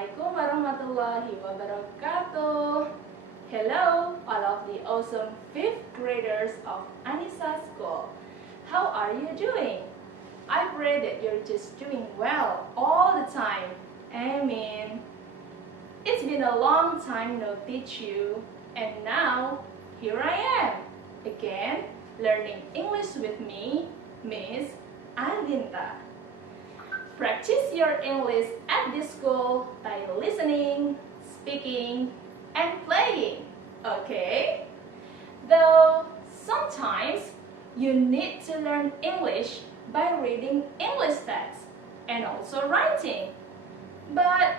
Assalamualaikum warahmatullahi wabarakatuh. Hello, all of the awesome 5th graders of Annisa School. How are you doing? I pray that you're just doing well all the time. Amen. It's been a long time no teach you, and now here I am again learning English with me, Miss Adinta. Practice your English at this school by listening, speaking, and playing, okay? Though sometimes you need to learn English by reading English texts and also writing. But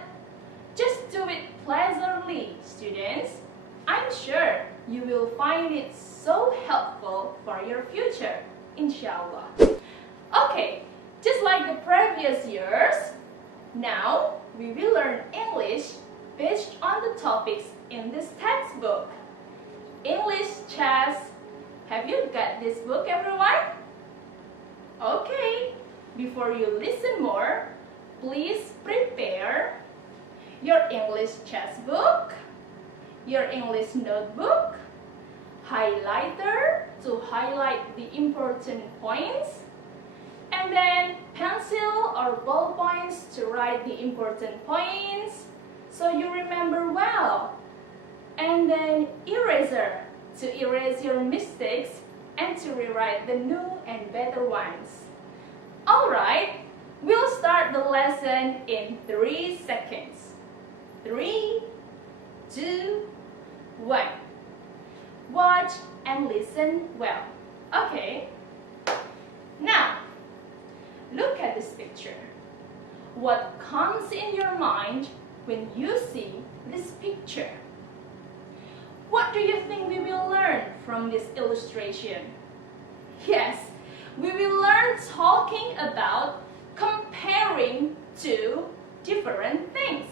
just do it pleasantly, students. I'm sure you will find it so helpful for your future, inshallah. Okay. Just like the previous years, now we will learn English based on the topics in this textbook. English Chess. Have you got this book, everyone? Okay, before you listen more, please prepare your English chess book, your English notebook, highlighter to highlight the important points, and then pencil or ballpoints to write the important points so you remember well. And then eraser to erase your mistakes and to rewrite the new and better ones. Alright, we'll start the lesson in 3 seconds. 3, 2, 1. Watch and listen well. Okay. Now, look at this picture. What comes in your mind when you see this picture? What do you think we will learn from this illustration? Yes, we will learn talking about comparing two different things.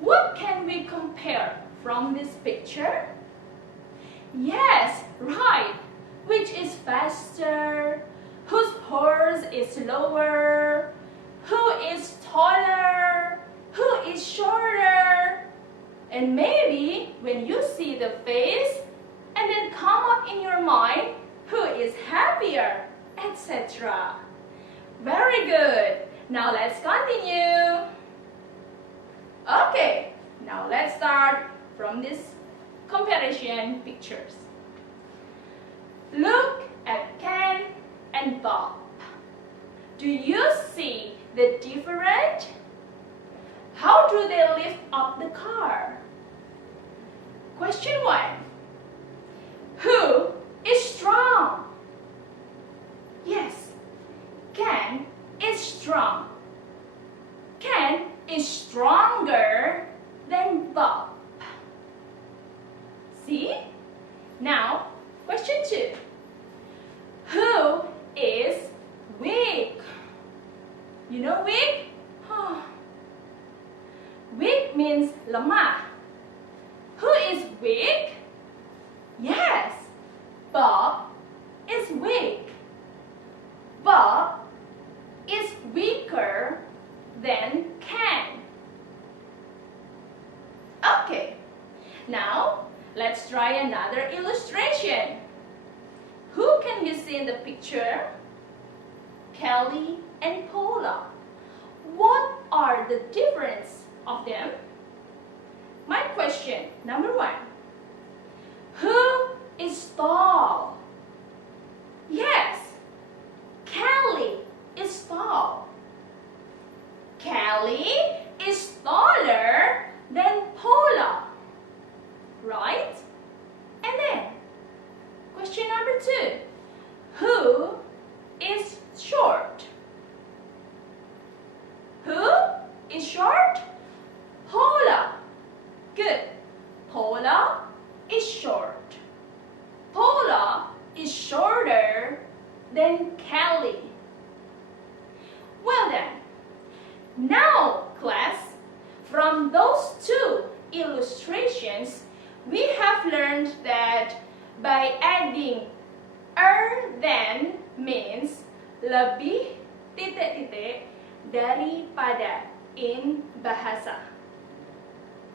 What can we compare from this picture? Yes, right. Which is faster? Whose horse is slower? Who is taller? Who is shorter? And maybe when you see the face and then come up in your mind who is happier, etc. Very good. Now let's continue. Okay, now let's start from this comparison pictures. Look at Ken and Bob. Do you see the difference? How do they lift up the car? Question 1. Who is strong? Yes, Ken is strong. Ken is stronger than Bob. See? Now, question 2. Who is weak? You know weak? Weak means lemah. Who is weak? Yes, Bob is weak. Bob is weaker than Ken. Okay, now let's try another illustration. Who can you see in the picture? Kelly and Paula. What are the difference of them? My question, number 1. Who is tall? Yes, Kelly is tall. Kelly is taller than Paula. Right? And then, question number 2. Who is short? Who is short? Paula. Good. Paula is short. Paula is shorter than Kelly. Well then, now class, from those two illustrations, we have learned that by adding than means lebih titik-titik daripada in Bahasa.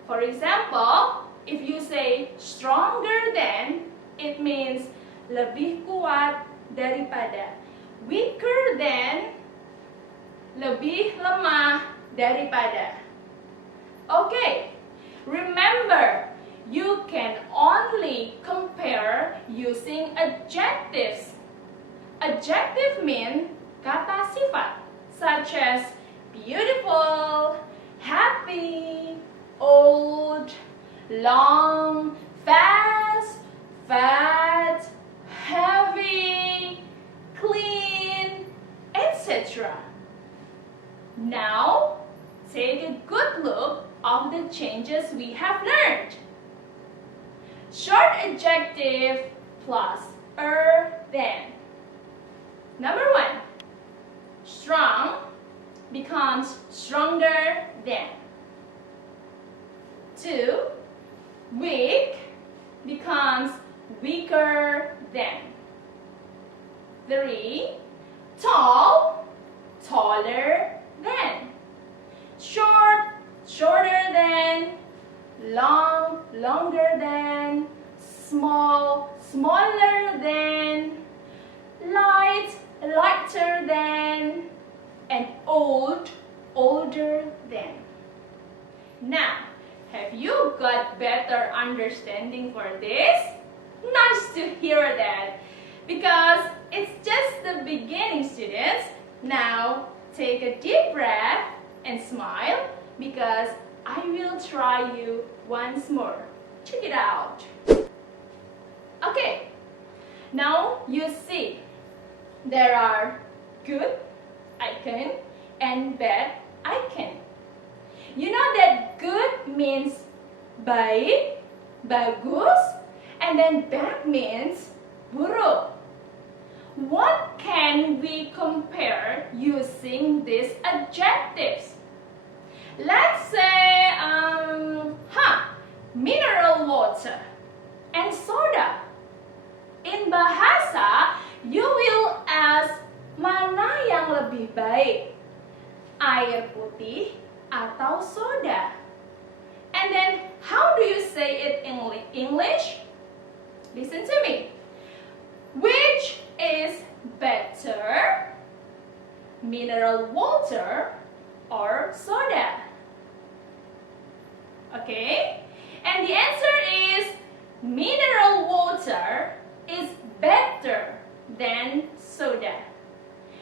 For example, if you say stronger than, it means lebih kuat daripada. Weaker than, lebih lemah daripada. Okay, remember, you can only compare using adjectives. Adjective means kata sifat, such as beautiful, happy, old, long, fast, fat, heavy, clean, etc. Now, take a good look of the changes we have learned. Short adjective plus than. Number 1, strong becomes stronger than. 2, weak becomes weaker than. 3, tall, taller than. Short, shorter than. Long, longer than. Small, smaller than. Light, lighter than. And old, older than. Now, have you got better understanding for this? Nice to hear that, because it's just the beginning, students. Now, take a deep breath and smile, because I will try you once more. Check it out. Okay, now you see there are good icon and bad icon. You know that good means baik, bagus, and then bad means buruk. What can we compare using these adjectives? Let's say, mineral water and soda. In Bahasa, you will ask mana yang lebih baik, air putih atau soda? And then, how do you say it in English? Listen to me. Which is better, mineral water or soda? Okay? And the answer is mineral water is better than soda.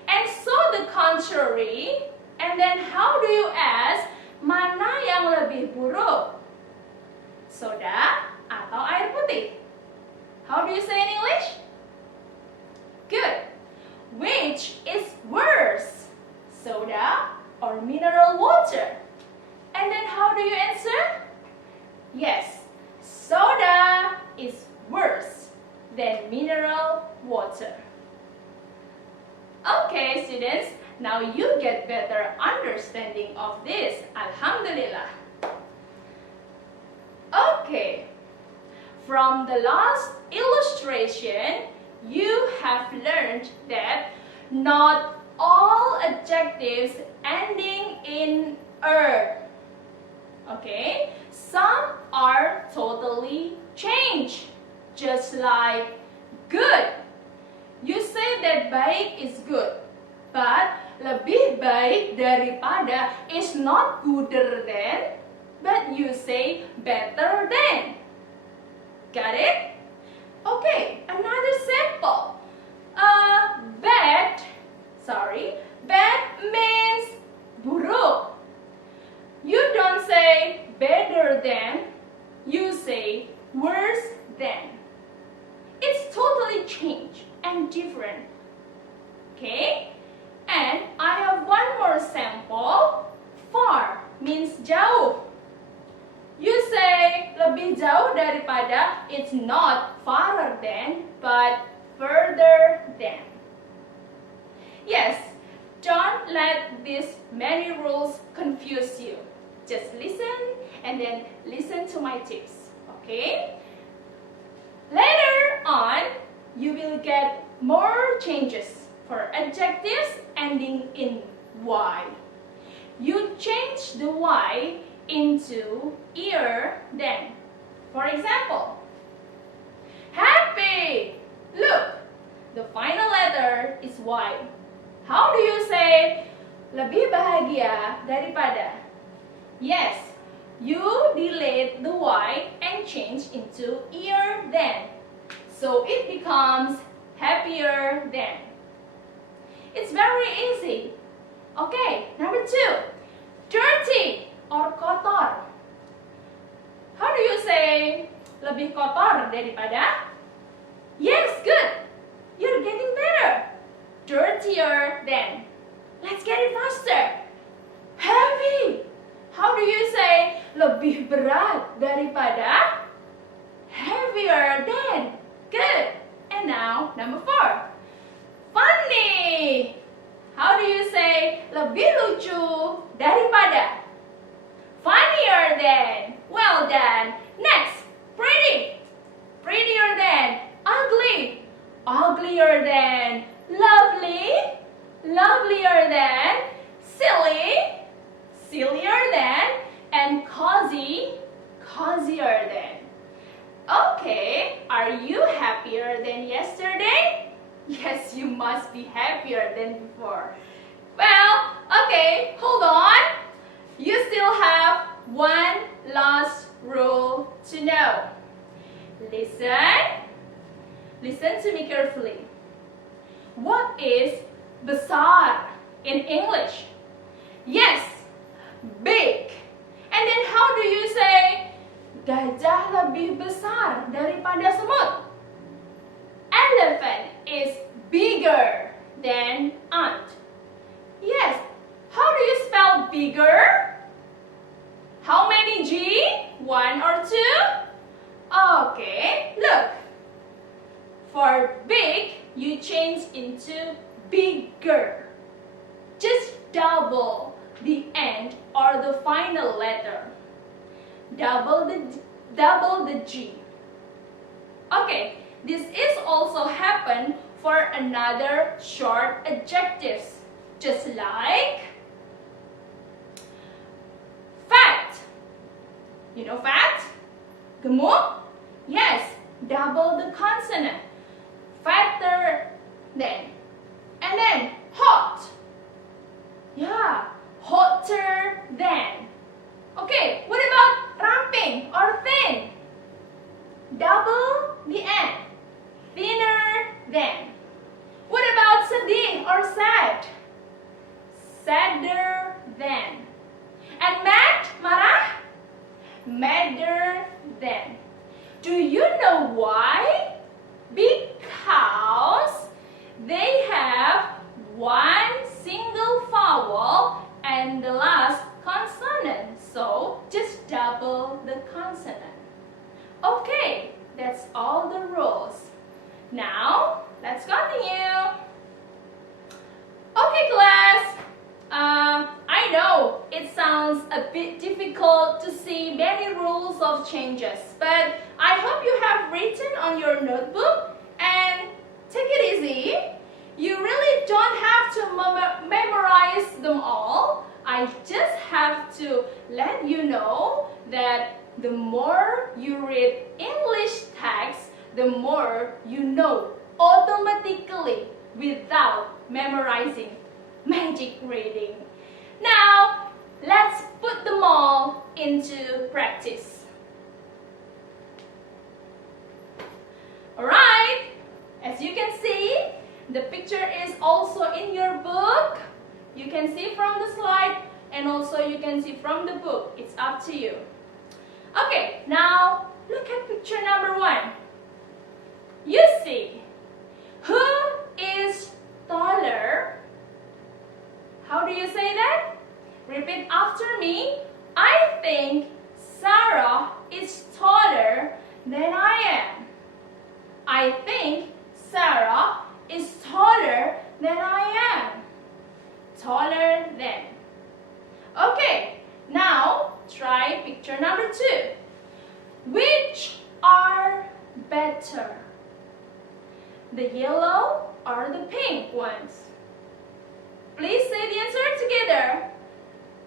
And so the contrary, and then how do you ask mana yang lebih buruk? Soda atau air putih? How do you say in English? Good. Which is worse? Soda or mineral water? And then how do you answer? Yes, soda is worse than mineral water. Okay, students, now you get better understanding of this. Alhamdulillah. Okay, from the last illustration, you have learned that not all adjectives ending in er. Okay, some are totally changed, just like good. You say that baik is good, but lebih baik daripada is not gooder than, but you say better than. Got it? Okay, another sample. Bad means buruk. You don't say better than, you say worse than. It's totally changed and different. Okay? And I have one more sample. Far means jauh. You say lebih jauh daripada, it's not farther than, but further than. Yes, don't let these many rules confuse you. Just listen and then listen to my tips, okay? Later on, you will get more changes for adjectives ending in Y. You change the Y into ear then. For example, happy. Look, the final letter is Y. How do you say lebih bahagia daripada? Yes, you delete the Y and change into ear then. So it becomes happier than. It's very easy. Okay, number 2. Dirty or kotor. How do you say lebih kotor daripada? Yes, good. You're getting better. Dirtier than. Let's get it faster. Heavy. How do you say lebih berat daripada? Heavier than. Good. And now, number 4. Funny. How do you say lebih lucu daripada? Funnier than. Well done. Next, pretty. Prettier than. Ugly. Uglier than. Lovely. Lovelier than. Silly. Sillier than. And cozy. Cozier than. Okay, are you happier than yesterday? Yes, you must be happier than before. Well, okay, hold on. You still have one last rule to know. Listen. Listen to me carefully. What is besar in English? Yes, big. And then how do you say gajah lebih besar daripada semut? Elephant is bigger than ant. Yes, how do you spell bigger? How many G? 1 or 2? Okay, look. For big, you change into bigger. Just double the end or the final letter. Double the G. Okay, this is also happen for another short adjectives, just like fat. You know fat? Gemuk? Yes, double the consonant. Fatter than. And then hot. Yeah, hotter than. Okay, what about ramping or thin? Double the N. Thinner than. What about sedih or sad? Sadder than. And mad, marah? Madder than. Do you know why? Because they have one single vowel and the last consonant. So just double the consonant. Okay, that's all the rules. Now, let's continue. Okay, class. I know it sounds a bit difficult to see many rules of changes, but I hope you have written on your notebook and take it easy. You really don't have to memorize them all. I just have to let you know that the more you read English text, the more you know automatically without memorizing magic reading. Now, let's put them all into practice. Alright, as you can see, the picture is also in your book. You can see from the slide and also you can see from the book. It's up to you. Okay, now look at picture number 1. You see, who is taller? How do you say that? Repeat after me. I think Sarah is taller than I am. I think Sarah is taller than I am. Taller than. Okay, now try picture number 2. Which are better? The yellow or the pink ones? Please say the answer together.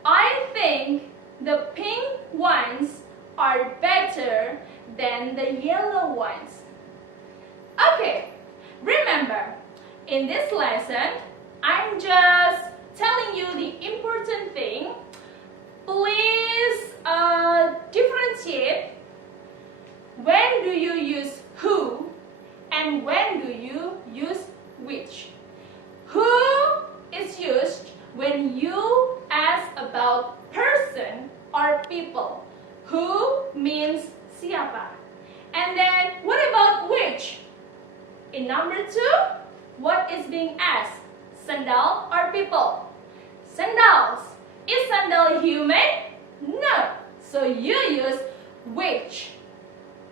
I the pink ones are better than the yellow ones. Okay, remember, in this lesson, I'm just telling you the important thing. Please differentiate when do you use who and when do you use which. Who is used when you ask about person or people. Who means siapa. And then what about which? In number 2, what is being asked? Sandal or people? Sandals. Is sandal human? No. So you use which.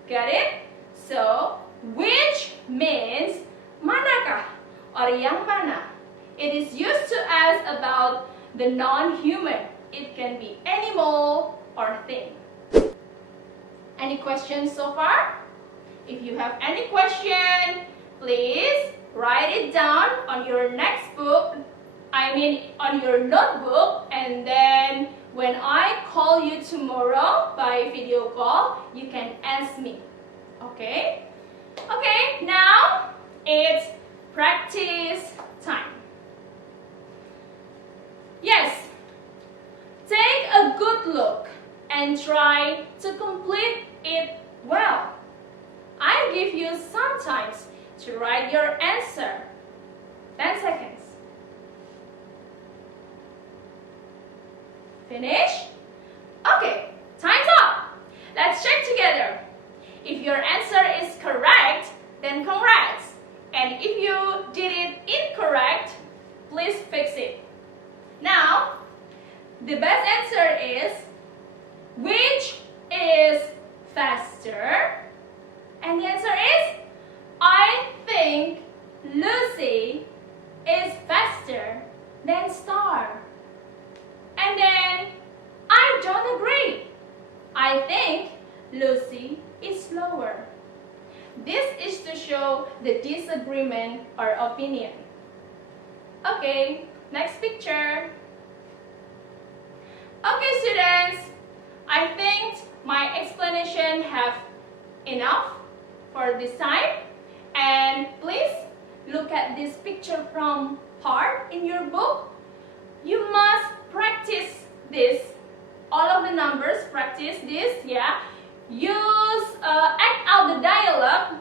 Got it? So which means manakah or yang mana. It is used to ask about the non-human. It can be animal or thing. Any questions so far? If you have any question, please write it down on your on your notebook, and then when I call you tomorrow by video call, you can ask me. Okay? Okay, now it's practice time. Yes, take a good look and try to complete it well. I give you some time to write your answer. 10 seconds. Finish? Okay, time's up. Let's check together. If your answer is correct, then congrats. And if you did it incorrect, please fix it. Now, the best answer is, which is faster? And the answer is, I think Lucy is faster than Star. And then, I don't agree. I think Lucy is slower. This is to show the disagreement or opinion. Okay, next picture. Okay, students, I think my explanation have enough for this time. And please look at this picture from part in your book. You must practice this. All of the numbers, practice this, yeah. Use, act out the dialogue.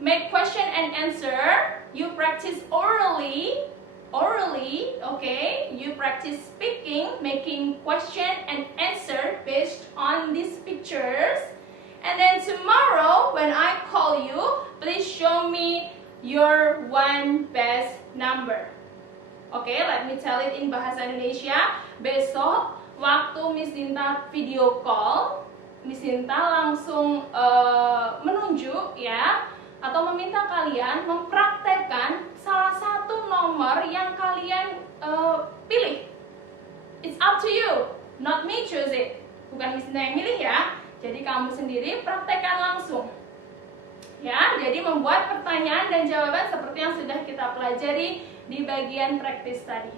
Make question and answer. You practice orally, okay. You practice speaking, making question and answer based on these pictures. And then tomorrow, when I call you, please show me your one best number. Okay, let me tell it in Bahasa Indonesia. Besok, waktu Miss Dinta video call, Miss Dinta langsung menunjuk ya, atau meminta kalian mempraktekkan salah satu nomor yang kalian pilih. It's up to you, not me choose it. Bukan Miss Dinta yang milih ya. Jadi kamu sendiri praktekkan langsung. Ya, jadi membuat pertanyaan dan jawaban seperti yang sudah kita pelajari di bagian practice tadi.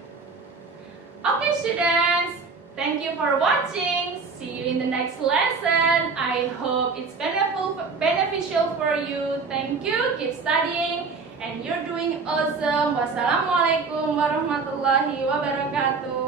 Okay, students, thank you for watching. See you in the next lesson. I hope it's beneficial for you. Thank you. Keep studying, and you're doing awesome. Wassalamualaikum warahmatullahi wabarakatuh.